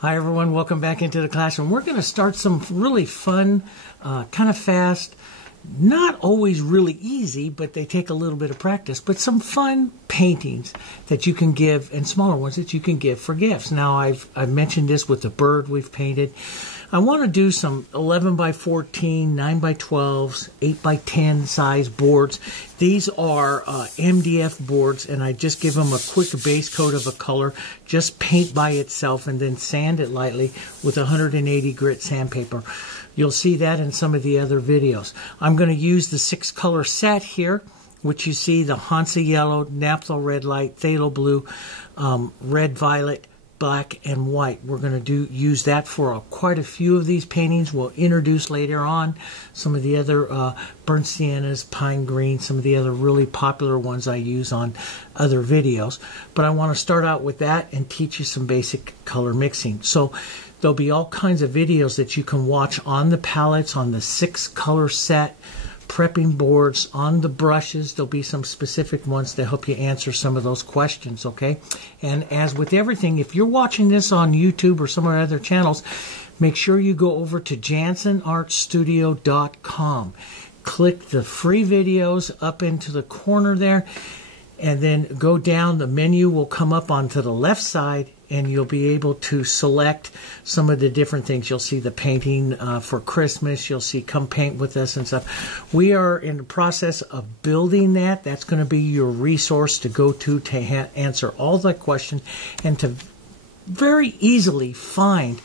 Hi everyone, welcome back into the classroom. We're going to start some really fun, kind of fast, not always really easy, but they take a little bit of practice, but some fun paintings that you can give, and smaller ones that you can give for gifts. Now I've mentioned this with the bird we've painted. I want to do some 11 by 14, 9 by 12s, 8 by 10 size boards. These are MDF boards, and I just give them a quick base coat of a color, just paint by itself, and then sand it lightly with 180 grit sandpaper. You'll see that in some of the other videos. I'm going to use the 6-color set here, which you see the Hansa yellow, naphtha red light, phthalo blue, red violet, black and white. We're going to use that for quite a few of these paintings. We'll introduce later on some of the other burnt siennas, pine green, some of the other really popular ones I use on other videos. But I want to start out with that and teach you some basic color mixing. So there'll be all kinds of videos that you can watch on the palettes, on the 6-color set, prepping boards, on the brushes. There'll be some specific ones to help you answer some of those questions, okay? And as with everything, if you're watching this on YouTube or some of our other channels, make sure you go over to jansenartstudio.com. Click the free videos up into the corner there, and then go down. The menu will come up onto the left side, and you'll be able to select some of the different things. You'll see the painting for Christmas. You'll see come paint with us and stuff. We are in the process of building that. That's going to be your resource to go to answer all the questions and to very easily find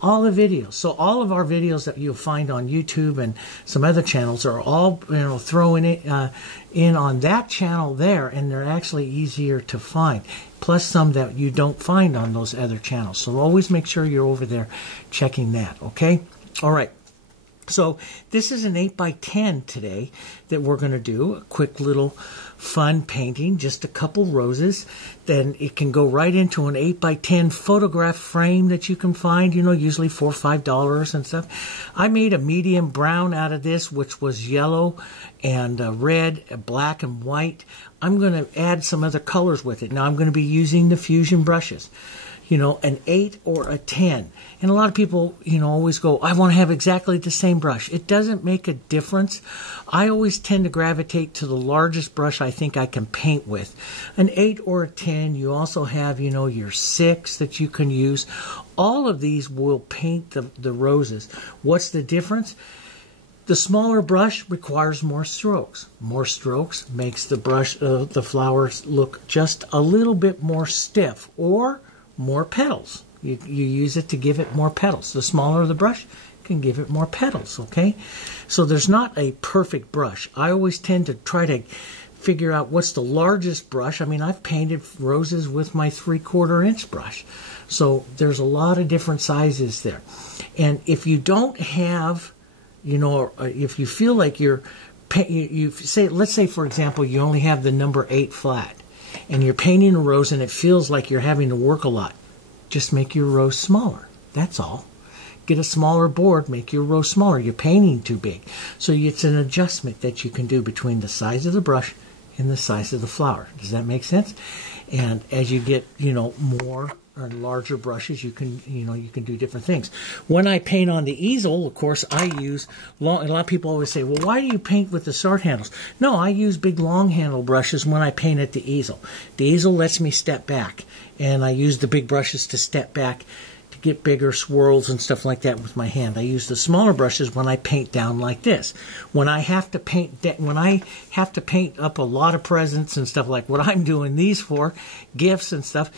all the videos. So all of our videos that you'll find on YouTube and some other channels are all, throwing it in on that channel there, and they're actually easier to find. Plus some that you don't find on those other channels. So always make sure you're over there checking that, okay? All right. So this is an 8 by 10 today that we're going to do. A quick little fun painting, just a couple roses. Then it can go right into an 8 by 10 photograph frame that you can find, usually $4 or $5 and stuff. I made a medium brown out of this, which was yellow and red, black and white. I'm going to add some other colors with it. Now I'm going to be using the fusion brushes. An 8 or a 10. And a lot of people, always go, I want to have exactly the same brush. It doesn't make a difference. I always tend to gravitate to the largest brush I think I can paint with. An 8 or a 10, you also have, your 6 that you can use. All of these will paint the roses. What's the difference? The smaller brush requires more strokes. More strokes makes the brush, the flowers look just a little bit more stiff, or more petals. You use it to give it more petals. The smaller the brush can give it more petals, okay? So there's not a perfect brush. I always tend to try to figure out what's the largest brush. I mean, I've painted roses with my 3/4 inch brush. So there's a lot of different sizes there. And if you don't have, if you feel like let's say for example, you only have the number 8 flat, and you're painting a rose and it feels like you're having to work a lot, just make your rose smaller. That's all. Get a smaller board, make your rose smaller. You're painting too big. So it's an adjustment that you can do between the size of the brush and the size of the flower. Does that make sense? And as you get, more or larger brushes, you can do different things. When I paint on the easel, of course, I use long. A lot of people always say, well, why do you paint with the short handles? No, I use big long handle brushes when I paint at the easel. The easel lets me step back, and I use the big brushes to step back to get bigger swirls and stuff like that with my hand. I use the smaller brushes when I paint down like this. When I have to paint up a lot of presents and stuff like what I'm doing these for, gifts and stuff.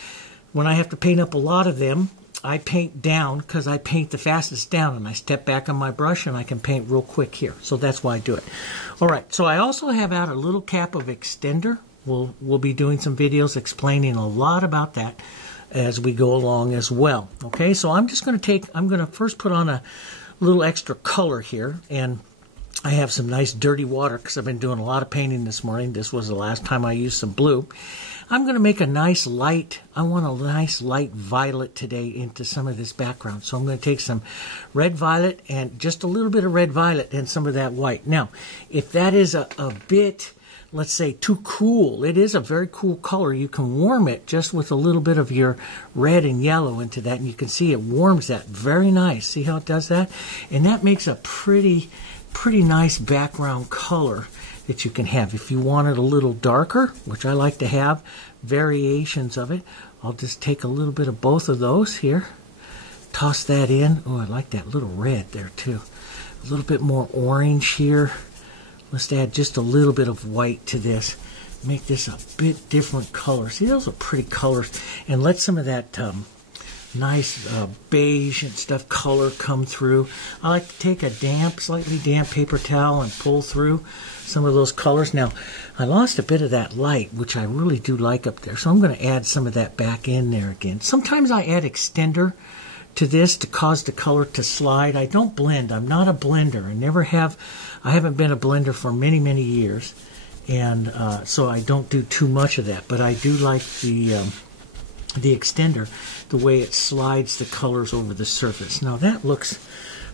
When I have to paint up a lot of them, I paint down because I paint the fastest down, and I step back on my brush and I can paint real quick here. So that's why I do it. All right, so I also have out a little cap of extender. We'll be doing some videos explaining a lot about that as we go along as well. Okay, so I'm going to first put on a little extra color here, and I have some nice dirty water because I've been doing a lot of painting this morning. This was the last time I used some blue. I'm going to make a nice light, I want a nice light violet today into some of this background. So I'm going to take some red violet and just a little bit of red violet and some of that white. Now, if that is a bit let's say, too cool. It is a very cool color. You can warm it just with a little bit of your red and yellow into that, and you can see it warms that very nice. See how it does that? And that makes a pretty nice background color that you can have. If you want it a little darker, which I like to have variations of it, I'll just take a little bit of both of those here, toss that in. Oh, I like that little red there too. A little bit more orange here. Let's add just a little bit of white to this. Make this a bit different color. See, those are pretty colors. And let some of that nice beige and stuff color come through. I like to take a slightly damp paper towel and pull through some of those colors. Now, I lost a bit of that light, which I really do like up there. So I'm going to add some of that back in there again. Sometimes I add extender to this to cause the color to slide. I don't blend. I'm not a blender. I never have. I haven't been a blender for many, many years. And so I don't do too much of that. But I do like the extender, the way it slides the colors over the surface. Now that looks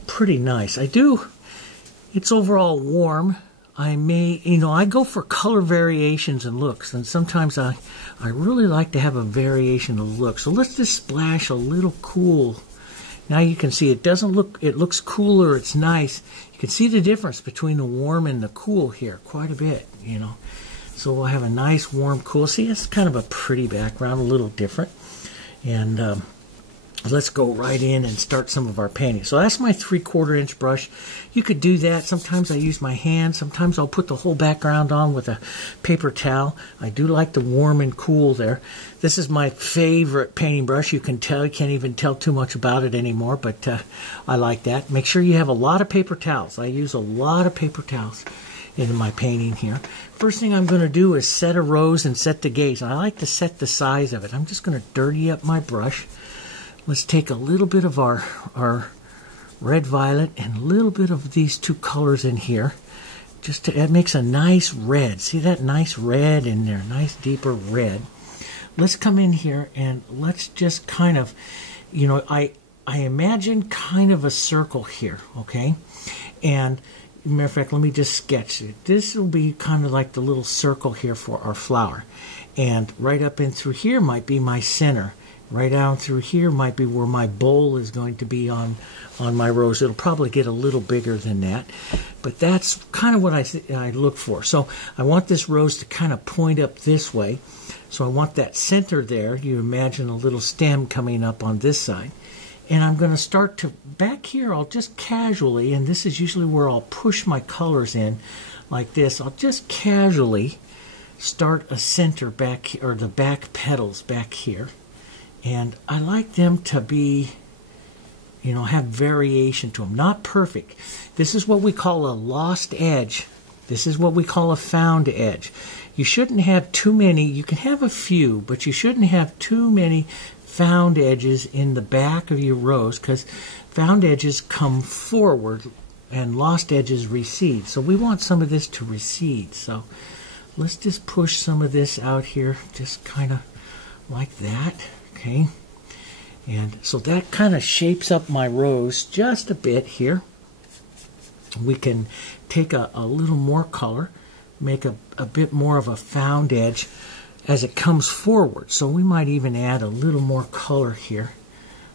pretty nice. It's overall warm. I may, I go for color variations and looks, and sometimes I really like to have a variation of looks. So let's just splash a little cool. Now you can see it looks cooler, it's nice. You can see the difference between the warm and the cool here quite a bit, So we'll have a nice warm cool. See, it's kind of a pretty background, a little different. And let's go right in and start some of our painting. So that's my 3/4 inch brush. You could do that. Sometimes I use my hand. Sometimes I'll put the whole background on with a paper towel. I do like the warm and cool there. This is my favorite painting brush. You can tell, you can't even tell too much about it anymore, but I like that. Make sure you have a lot of paper towels. I use a lot of paper towels into my painting here. First thing I'm going to do is set a rose and set the gaze. I like to set the size of it. I'm just going to dirty up my brush. Let's take a little bit of our red violet and a little bit of these two colors in here. It makes a nice red. See that nice red in there? Nice deeper red. Let's come in here and let's just kind of, I imagine kind of a circle here, okay? And matter of fact, let me just sketch it. This will be kind of like the little circle here for our flower. And right up in through here might be my center. Right down through here might be where my bowl is going to be on my rose. It'll probably get a little bigger than that. But that's kind of what I look for. So I want this rose to kind of point up this way. So I want that center there. You imagine a little stem coming up on this side. And I'm going to start to, back here, I'll just casually, and this is usually where I'll push my colors in like this. I'll just casually start a center back, or the back petals back here. And I like them to be, have variation to them. Not perfect. This is what we call a lost edge. This is what we call a found edge. You shouldn't have too many. You can have a few, but you shouldn't have too many found edges in the back of your rose, because found edges come forward and lost edges recede. So we want some of this to recede. So let's just push some of this out here, just kind of like that. Okay, and so that kind of shapes up my rose just a bit here. We can take a little more color, make a bit more of a found edge as it comes forward. So we might even add a little more color here,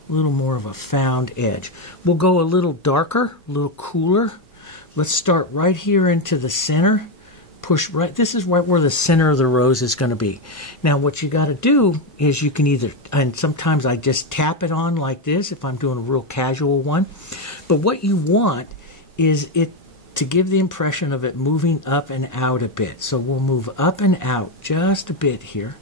a little more of a found edge. We'll go a little darker, a little cooler. Let's start right here into the center. Push right, this is right where the center of the rose is going to be. Now what you got to do is you can either, and sometimes I just tap it on like this if I'm doing a real casual one, but what you want is it to give the impression of it moving up and out a bit. So we'll move up and out just a bit here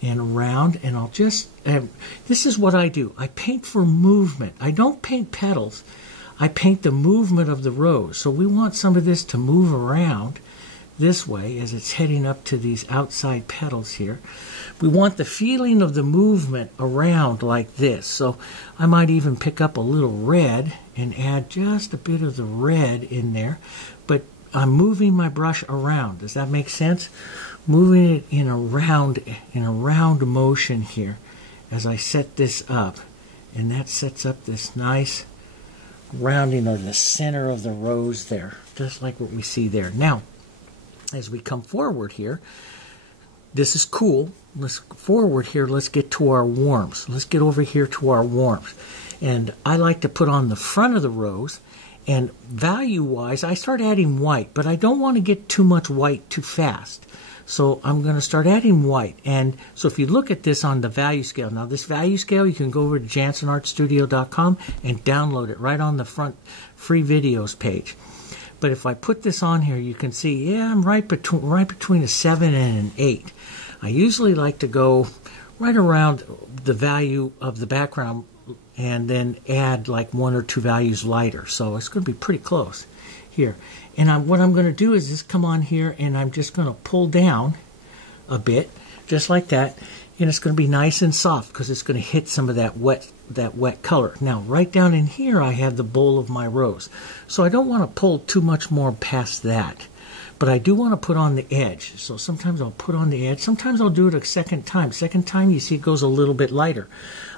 and around, and I'll just, this is what I do. I paint for movement. I don't paint petals. I paint the movement of the rose. So we want some of this to move around this way as it's heading up to these outside petals here. We want the feeling of the movement around like this. So I might even pick up a little red and add just a bit of the red in there. But I'm moving my brush around. Does that make sense? Moving it in a round motion here as I set this up. And that sets up this nice rounding of the center of the rose there, just like what we see there. Now, as we come forward here, this is cool. Let's forward here. Let's get to our warms. Let's get over here to our warms. And I like to put on the front of the rose. And value-wise, I start adding white, but I don't want to get too much white too fast. So I'm going to start adding white. And so if you look at this on the value scale, now this value scale, you can go over to JansenArtStudio.com and download it right on the front free videos page. But if I put this on here, you can see, yeah, I'm right between a 7 and an 8. I usually like to go right around the value of the background and then add like 1 or 2 values lighter. So it's going to be pretty close here. And what I'm going to do is just come on here and I'm just going to pull down a bit, just like that. And it's going to be nice and soft because it's going to hit some of that wet color. Now, right down in here, I have the bowl of my rose. So I don't want to pull too much more past that. But I do want to put on the edge. So sometimes I'll put on the edge. Sometimes I'll do it a second time. Second time, you see it goes a little bit lighter.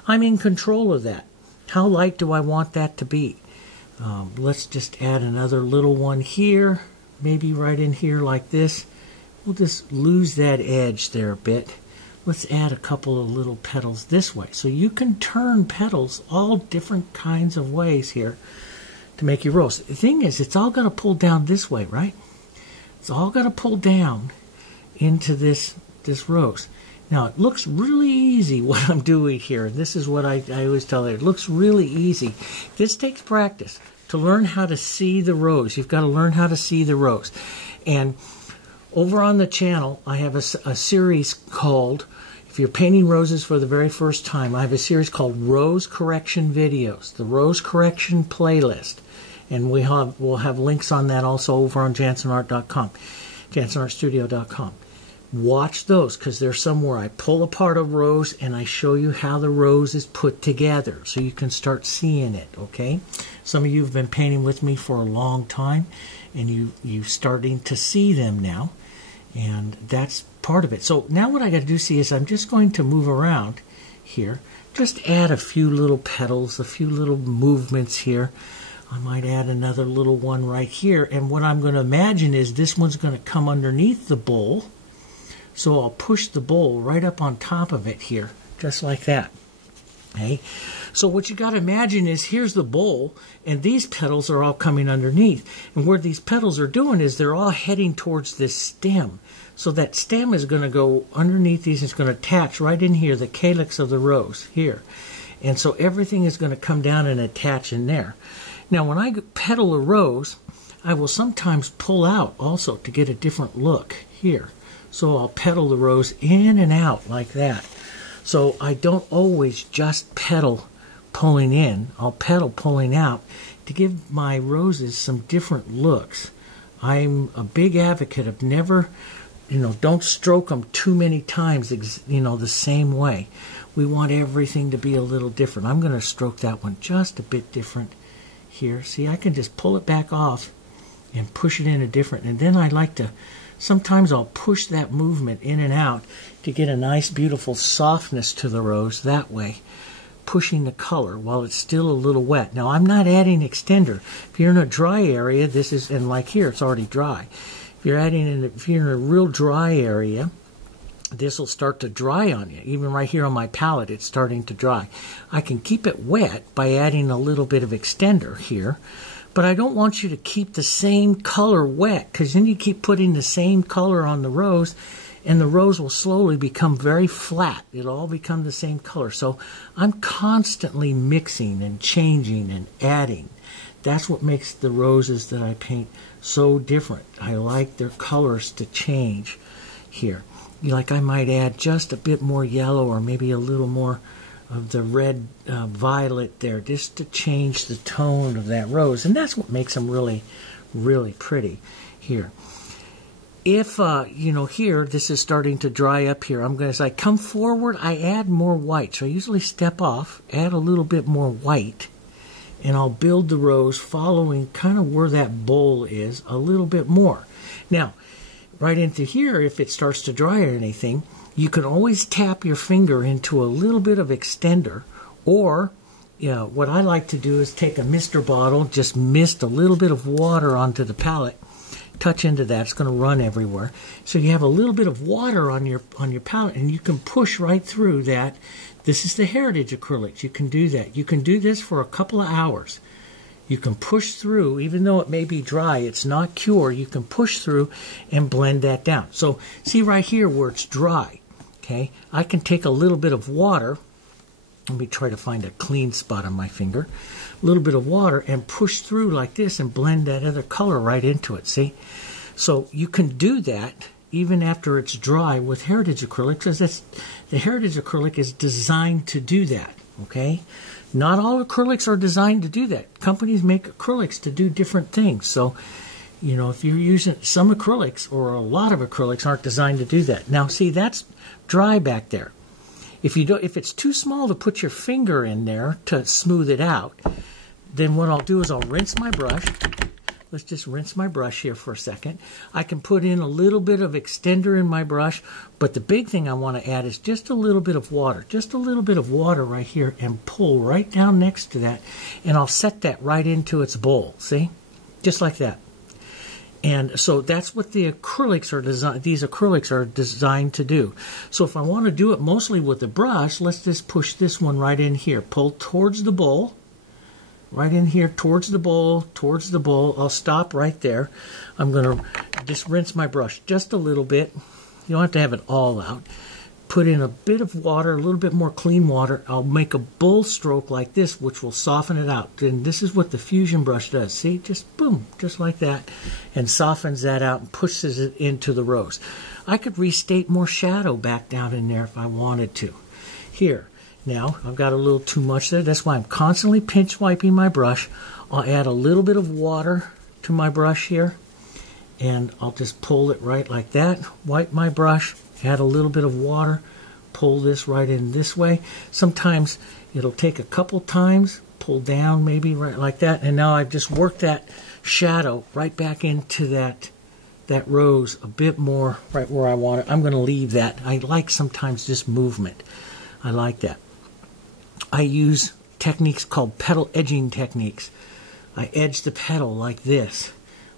I'm in control of that. How light do I want that to be? Let's just add another little one here. Maybe right in here like this. We'll just lose that edge there a bit. Let's add a couple of little petals this way. So you can turn petals all different kinds of ways here to make your rose. The thing is, it's all going to pull down this way, right? It's all going to pull down into this rose. Now, it looks really easy what I'm doing here. This is what I always tell you. It looks really easy. This takes practice. To learn how to see the rose, you've got to learn how to see the rose. And over on the channel, I have a series called, if you're painting roses for the very first time, I have a series called Rose Correction Videos, the Rose Correction Playlist. And we'll have links on that also over on JansenArt.com, JansenArtStudio.com. Watch those because there's some where I pull apart a rose and I show you how the rose is put together so you can start seeing it, okay? Some of you have been painting with me for a long time and you're starting to see them now, and that's part of it. So now what I got to do, see, is I'm just going to move around here. Just add a few little petals, a few little movements here. I might add another little one right here, and what I'm going to imagine is this one's going to come underneath the bowl. So I'll push the bowl right up on top of it here, just like that. Okay? So what you got to imagine is here's the bowl, and these petals are all coming underneath. And where these petals are doing is they're all heading towards this stem. So that stem is going to go underneath these, and it's going to attach right in here, the calyx of the rose here. And so everything is going to come down and attach in there. Now when I petal a rose, I will sometimes pull out also to get a different look here. So I'll petal the rose in and out like that. So I don't always just petal pulling in. I'll petal pulling out to give my roses some different looks. I'm a big advocate of never, don't stroke them too many times, the same way. We want everything to be a little different. I'm going to stroke that one just a bit different here. See, I can just pull it back off and push it in a different. And then I like to, sometimes I'll push that movement in and out to get a nice, beautiful softness to the rose that way, pushing the color while it's still a little wet. Now, I'm not adding extender. If you're in a dry area, this is, and like here, it's already dry. If you're in a real dry area, this will start to dry on you. Even right here on my palette, it's starting to dry. I can keep it wet by adding a little bit of extender here, but I don't want you to keep the same color wet, because then you keep putting the same color on the rose, and the rose will slowly become very flat. It'll all become the same color. So I'm constantly mixing and changing and adding. That's what makes the roses that I paint so different. I like their colors to change here. Like I might add just a bit more yellow or maybe a little more of the red violet there, just to change the tone of that rose. And that's what makes them really, really pretty here. If, here, this is starting to dry up here, as I come forward, I add more white. So I usually step off, add a little bit more white, and I'll build the rose following kind of where that bowl is a little bit more. Now, right into here, if it starts to dry or anything, you can always tap your finger into a little bit of extender, or what I like to do is take a mister bottle, just mist a little bit of water onto the palette, touch into that. It's going to run everywhere. So you have a little bit of water on your palette, and you can push right through that. This is the Heritage acrylics. You can do that. You can do this for a couple of hours. You can push through, even though it may be dry, it's not cure. You can push through and blend that down. So see right here where it's dry. Okay, I can take a little bit of water. Let me try to find a clean spot on my finger. A little bit of water and push through like this and blend that other color right into it, see? So you can do that even after it's dry with Heritage acrylic, because the Heritage acrylic is designed to do that, okay? Not all acrylics are designed to do that. Companies make acrylics to do different things. So, you know, if you're using some acrylics, or a lot of acrylics aren't designed to do that. Now, see, that's dry back there. If it's too small to put your finger in there to smooth it out, then what I'll do is I'll rinse my brush. Let's just rinse my brush here for a second. I can put in a little bit of extender in my brush, but the big thing I want to add is just a little bit of water. Just a little bit of water right here, and pull right down next to that, and I'll set that right into its bowl, see? Just like that. And so that's what the acrylics are designed. These acrylics are designed to do. So if I want to do it mostly with the brush, let's just push this one right in here. Pull towards the bowl. Right in here, towards the bowl, towards the bowl. I'll stop right there. I'm going to just rinse my brush just a little bit. You don't have to have it all out. Put in a bit of water, a little bit more clean water. I'll make a bowl stroke like this, which will soften it out. And this is what the Fusion brush does. See, just boom, just like that. And softens that out and pushes it into the rose. I could restate more shadow back down in there if I wanted to. Here, now, I've got a little too much there. That's why I'm constantly pinch wiping my brush. I'll add a little bit of water to my brush here. And I'll just pull it right like that. Wipe my brush. Add a little bit of water, pull this right in this way. Sometimes it'll take a couple times, pull down maybe right like that, and now I've just worked that shadow right back into that rose a bit more right where I want it. I'm going to leave that. I like sometimes this movement. I like that. I use techniques called petal edging techniques. I edge the petal like this.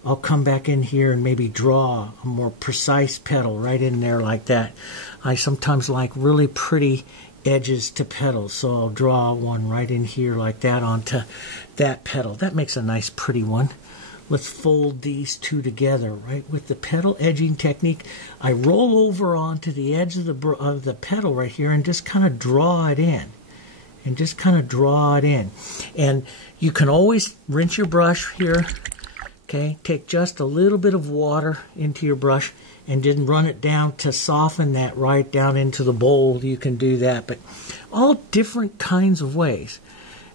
I'll come back in here and maybe draw a more precise petal right in there like that. I sometimes like really pretty edges to petals, so I'll draw one right in here like that onto that petal. That makes a nice pretty one. Let's fold these two together, right? With the petal edging technique, I roll over onto the edge of the petal right here and just kind of draw it in. And just kind of draw it in. And you can always rinse your brush here. Okay, take just a little bit of water into your brush and then run it down to soften that right down into the bowl. You can do that, but all different kinds of ways.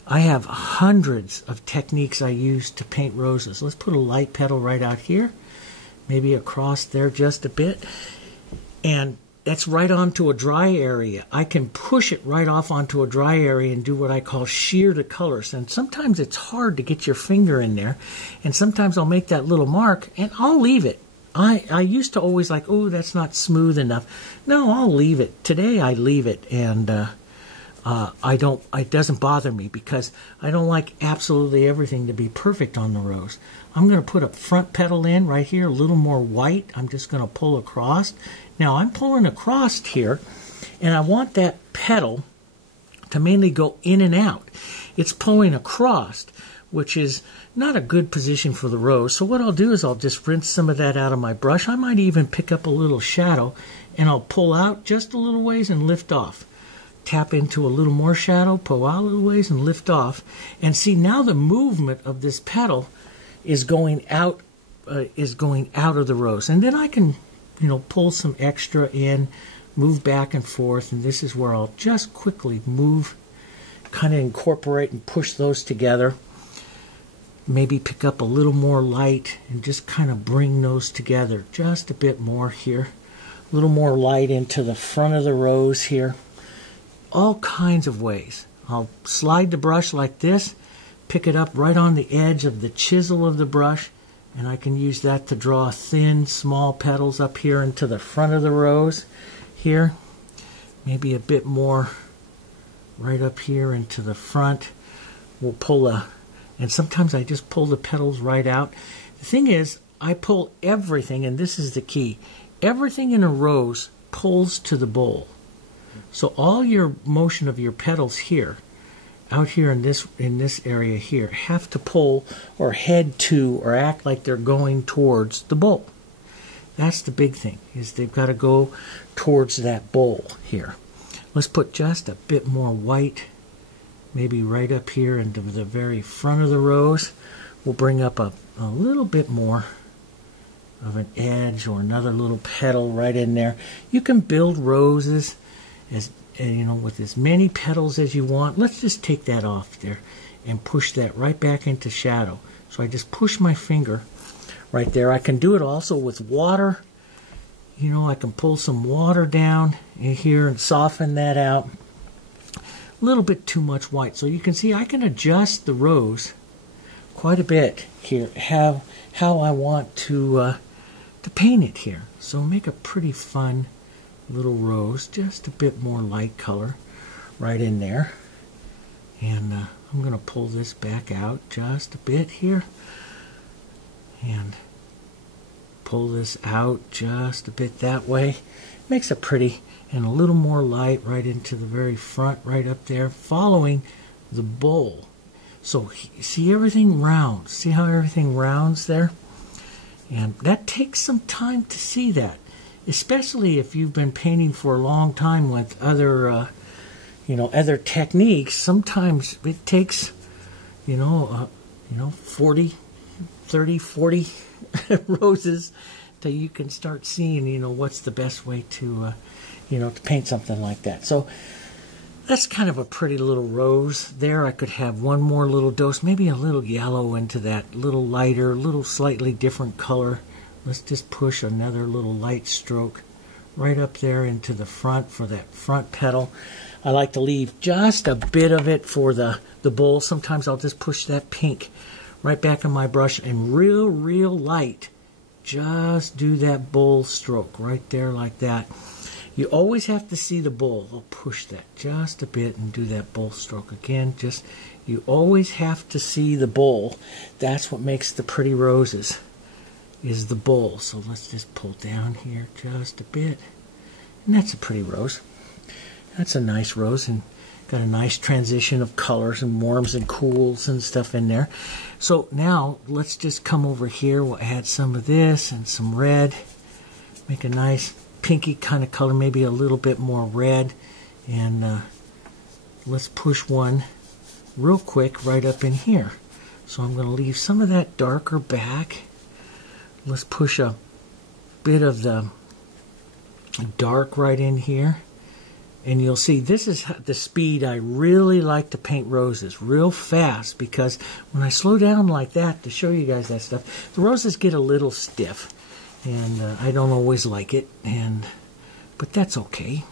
I have hundreds of techniques I use to paint roses. Let's put a light petal right out here, maybe across there just a bit, and that's right onto a dry area. I can push it right off onto a dry area and do what I call shear the colors. And sometimes it's hard to get your finger in there. And sometimes I'll make that little mark and I'll leave it. I used to always like, oh, that's not smooth enough. No, I'll leave it. Today I leave it, and it doesn't bother me because I don't like absolutely everything to be perfect on the rose. I'm going to put a front petal in right here, a little more white. I'm just going to pull across. Now I'm pulling across here, and I want that petal to mainly go in and out. It's pulling across, which is not a good position for the rose. So what I'll do is I'll just rinse some of that out of my brush. I might even pick up a little shadow, and I'll pull out just a little ways and lift off. Tap into a little more shadow, pull out a little ways, and lift off. And see, now the movement of this petal is going out of the rose. And then I can, pull some extra in, move back and forth, and this is where I'll just quickly move, kind of incorporate and push those together. Maybe pick up a little more light and just kind of bring those together just a bit more here. A little more light into the front of the rose here. All kinds of ways. I'll slide the brush like this, pick it up right on the edge of the chisel of the brush, and I can use that to draw thin, small petals up here into the front of the rose here. Maybe a bit more right up here into the front. We'll pull and sometimes I just pull the petals right out. The thing is, I pull everything, and this is the key. Everything in a rose pulls to the bowl. So all your motion of your petals here, out here in this area here, have to pull or head to or act like they're going towards the bowl. That's the big thing, is they've got to go towards that bowl here. Let's put just a bit more white, maybe right up here into the very front of the rose. We'll bring up a little bit more of an edge or another little petal right in there. You can build roses as with as many petals as you want. Let's just take that off there and push that right back into shadow. So I just push my finger right there. I can do it also with water. I can pull some water down in here and soften that out. A little bit too much white. So you can see I can adjust the rose quite a bit here, how I want to paint it here. So make a pretty fun little rose, just a bit more light color right in there. And I'm going to pull this back out just a bit here and pull this out just a bit that way. Makes it pretty, and a little more light right into the very front right up there, following the bowl. So see everything round. See how everything rounds there? And that takes some time to see that, especially if you've been painting for a long time with other other techniques. Sometimes it takes 40 roses till you can start seeing what's the best way to to paint something like that. So that's kind of a pretty little rose there. I could have one more little dose, maybe a little yellow into that, little lighter, little slightly different color. Let's just push another little light stroke right up there into the front for that front petal. I like to leave just a bit of it for the bowl. Sometimes I'll just push that pink right back on my brush and real light just do that bowl stroke right there like that. You always have to see the bowl. I'll push that just a bit and do that bowl stroke again. You always have to see the bowl. That's what makes the pretty roses, is the bowl. So let's just pull down here just a bit. And that's a pretty rose. That's a nice rose, and got a nice transition of colors and warms and cools and stuff in there. So now let's just come over here. We'll add some of this and some red. Make a nice pinky kind of color, maybe a little bit more red. And let's push one real quick right up in here. So I'm going to leave some of that darker back. Let's push a bit of the dark right in here. And you'll see this is the speed I really like to paint roses, real fast, because when I slow down like that to show you guys that stuff, the roses get a little stiff, and I don't always like it, but that's okay.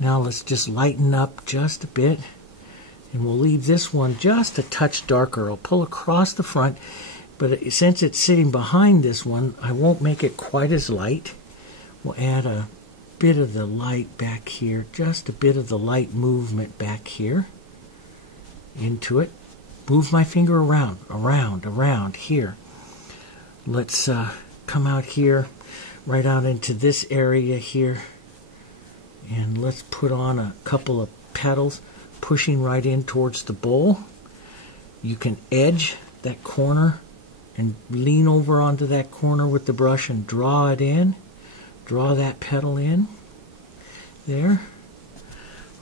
Now let's just lighten up just a bit, and we'll leave this one just a touch darker. I'll pull across the front, but since it's sitting behind this one, I won't make it quite as light. We'll add a bit of the light back here, just a bit of the light movement back here into it. Move my finger around here. Let's come out here, right out into this area here, and let's put on a couple of petals, pushing right in towards the bowl. You can edge that corner and lean over onto that corner with the brush and draw it in. Draw that petal in there,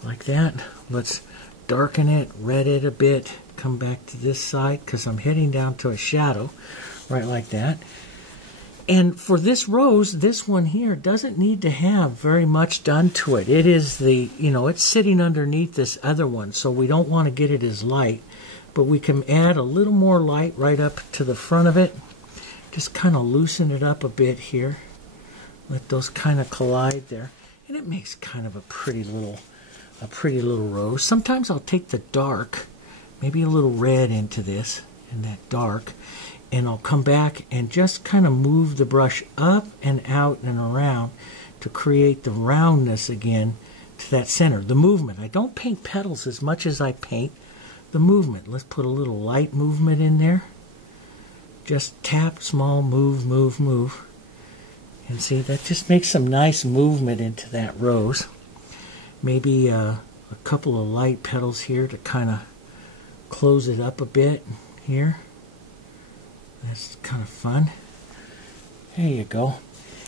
like that. Let's darken it, red it a bit, come back to this side because I'm heading down to a shadow, right like that. And for this rose, this one here doesn't need to have very much done to it. It is it's sitting underneath this other one, so we don't want to get it as light, but we can add a little more light right up to the front of it. Just kind of loosen it up a bit here. Let those kind of collide there, and it makes kind of a pretty little rose. Sometimes I'll take the dark, maybe a little red into this, and that dark, and I'll come back and just kind of move the brush up and out and around to create the roundness again to that center. The movement. I don't paint petals as much as I paint the movement. Let's put a little light movement in there. Just tap, small, move, move, move. And see, that just makes some nice movement into that rose. Maybe a couple of light petals here to kind of close it up a bit here. That's kind of fun. There you go.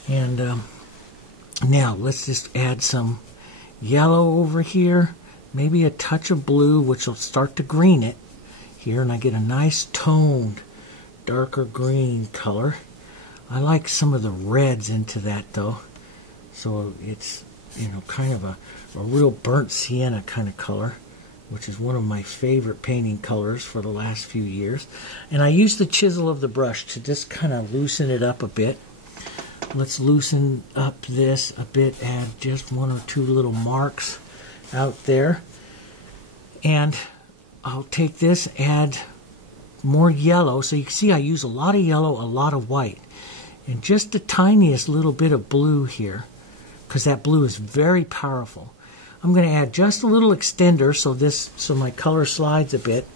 And now let's just add some yellow over here. Maybe a touch of blue, which will start to green it here. And I get a nice toned, darker green color. I like some of the reds into that though. So it's, you know, kind of a real burnt sienna kind of color, which is one of my favorite painting colors for the last few years. And I use the chisel of the brush to just kind of loosen it up a bit. Let's loosen up this a bit, add just one or two little marks out there. And I'll take this, add more yellow. So you can see I use a lot of yellow, a lot of white, and just the tiniest little bit of blue here, because that blue is very powerful. I'm going to add just a little extender so my color slides a bit.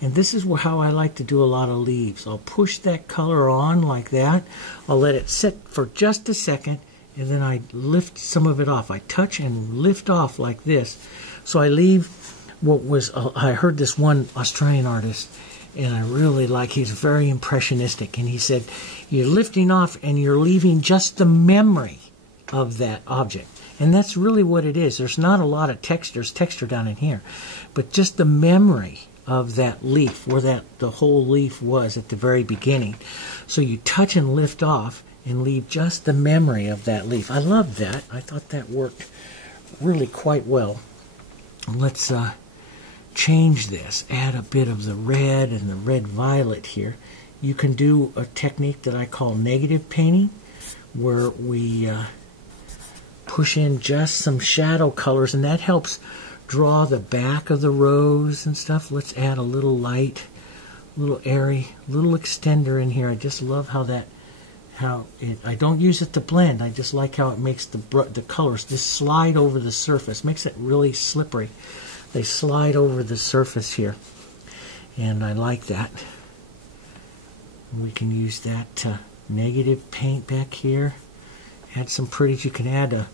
And this is how I like to do a lot of leaves. I'll push that color on like that. I'll let it sit for just a second, and then I lift some of it off. I touch and lift off like this. So I leave what was, I heard this one Australian artist, and I really like, he's very impressionistic, and he said, you're lifting off and you're leaving just the memory of that object. And that's really what it is. There's not a lot of texture. There's texture down in here, but just the memory of that leaf, where the whole leaf was at the very beginning. So you touch and lift off and leave just the memory of that leaf. I love that. I thought that worked really quite well. Let's change this. Add a bit of the red and the red violet here. You can do a technique that I call negative painting, where we push in just some shadow colors, and that helps draw the back of the rose and stuff. Let's add a little light, little airy, little extender in here. I just love I don't use it to blend. I just like how it makes the colors just slide over the surface. Makes it really slippery. They slide over the surface here, and I like that. We can use that to negative paint back here. Add some pretties. You can add a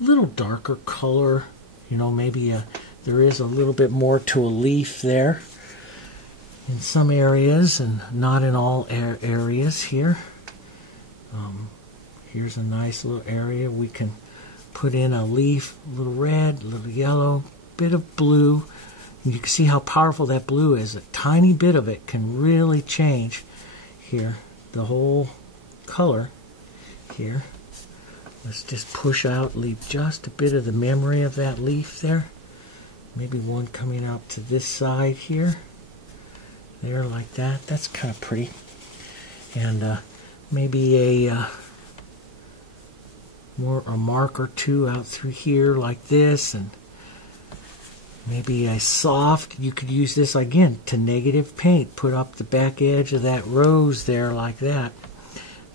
little darker color. You know, maybe there is a little bit more to a leaf there in some areas, and not in all areas here. Here's a nice little area. We can put in a leaf, a little red, a little yellow, bit of blue. And you can see how powerful that blue is. A tiny bit of it can really change here the whole color here. Let's just push out, leave just a bit of the memory of that leaf there. Maybe one coming out to this side here. There, like that. That's kind of pretty. And maybe a mark or two out through here like this. And maybe a soft, you could use this again to negative paint. Put up the back edge of that rose there like that.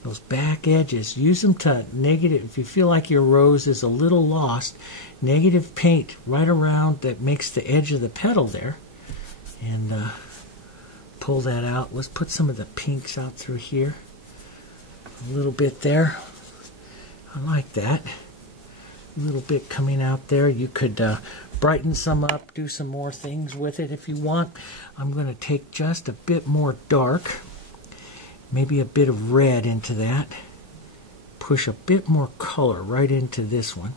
Those back edges, use them to negative. If you feel like your rose is a little lost, negative paint right around that makes the edge of the petal there, and pull that out. Let's put some of the pinks out through here, a little bit there. I like that. A little bit coming out there. You could brighten some up, do some more things with it if you want. I'm going to take just a bit more dark. Maybe a bit of red into that. Push a bit more color right into this one.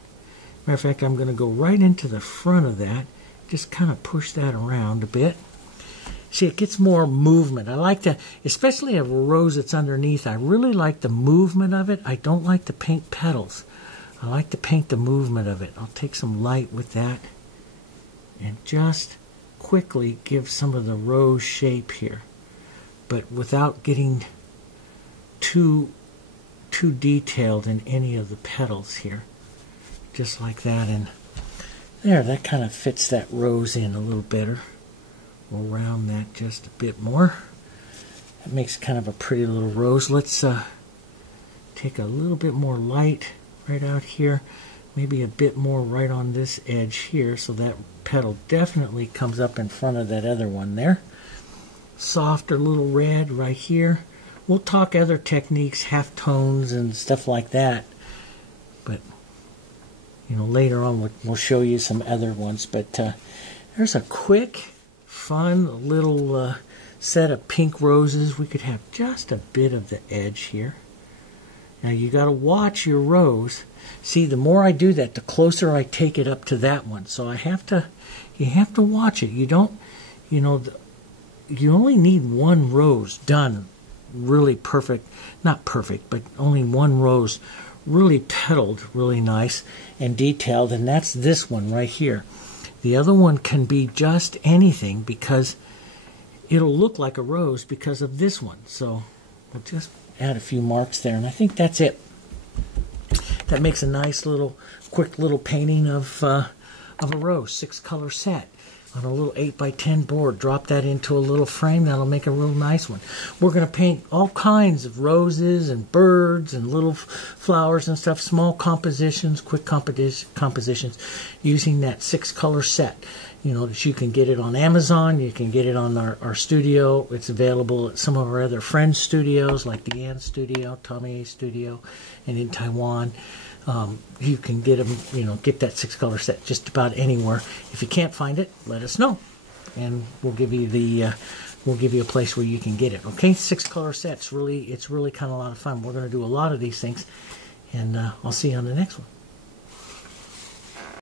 Matter of fact, I'm going to go right into the front of that. Just kind of push that around a bit. See, it gets more movement. I like that, especially a rose that's underneath. I really like the movement of it. I don't like to paint petals. I like to paint the movement of it. I'll take some light with that and just quickly give some of the rose shape here, but without getting too detailed in any of the petals here. Just like that, and there, that kind of fits that rose in a little better. We'll round that just a bit more. That makes kind of a pretty little rose. Let's take a little bit more light right out here. Maybe a bit more right on this edge here, so that petal definitely comes up in front of that other one there. Softer little red right here. we'll talk other techniques, halftones and stuff like that. But later on we'll show you some other ones. But there's a quick, fun little set of pink roses. We could have just a bit of the edge here. Now you got to watch your rose. See, the more I do that, the closer I take it up to that one. So you have to watch it. You don't, you only need one rose done really perfect. Not perfect, but only one rose really petaled really nice and detailed. And that's this one right here. The other one can be just anything because it'll look like a rose because of this one. So we'll just add a few marks there, and I think that's it. That makes a nice little, quick little painting of a rose, 6-color set on a little 8x10 board. Drop that into a little frame. That'll make a real nice one. We're going to paint all kinds of roses and birds and little flowers and stuff, small compositions, quick compositions, using that 6-color set. That you can get it on Amazon. You can get it on our studio. It's available at some of our other friends' studios, like the Ann Studio, Tommy A Studio, and in Taiwan. You can get them, get that 6-color set just about anywhere. If you can't find it, let us know, and we'll give you a place where you can get it. Okay, 6-color sets. It's really kind of a lot of fun. We're going to do a lot of these things, and I'll see you on the next one.